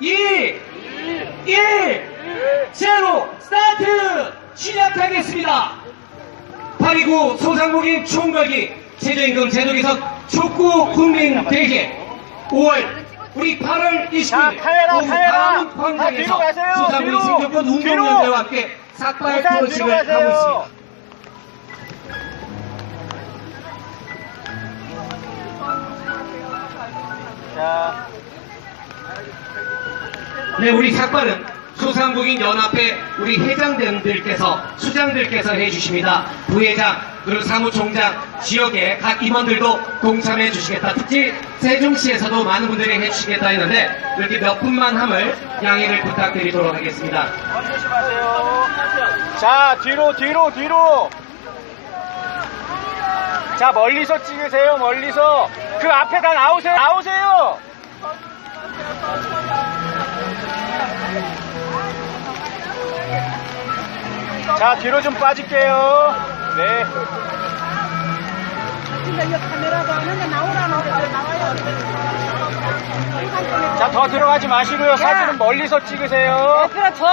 2, 1, 0 스타트 시작하겠습니다. 829 소상공인 총괄기 최저임금 제도 개선 촉구 국민 대회 5월 우리 8월 20일 자, 카메라, 오후 카메라. 다음 다 광장에서 소상공인. 생존권 운동연대와 함께 삭발 프로식을 하고. 있습니다. 자, 네, 우리 삭발은 소상공인 연합회 우리 회장님들께서 수장들께서 해주십니다. 부회장 그리고 사무총장 지역의 각 임원들도 동참해 주시겠다. 특히 세종시에서도 많은 분들이 해주시겠다 했는데 이렇게 몇 분만 함을 양해를 부탁드리도록 하겠습니다. 건조시 마세요. 자, 뒤로, 뒤로, 뒤로. 자, 멀리서 찍으세요, 멀리서. 그 앞에 다 나오세요, 나오세요. 자, 뒤로 좀 빠질게요. 네. 자, 더 들어가지 마시고요. 사진은 멀리서 찍으세요. 그렇죠.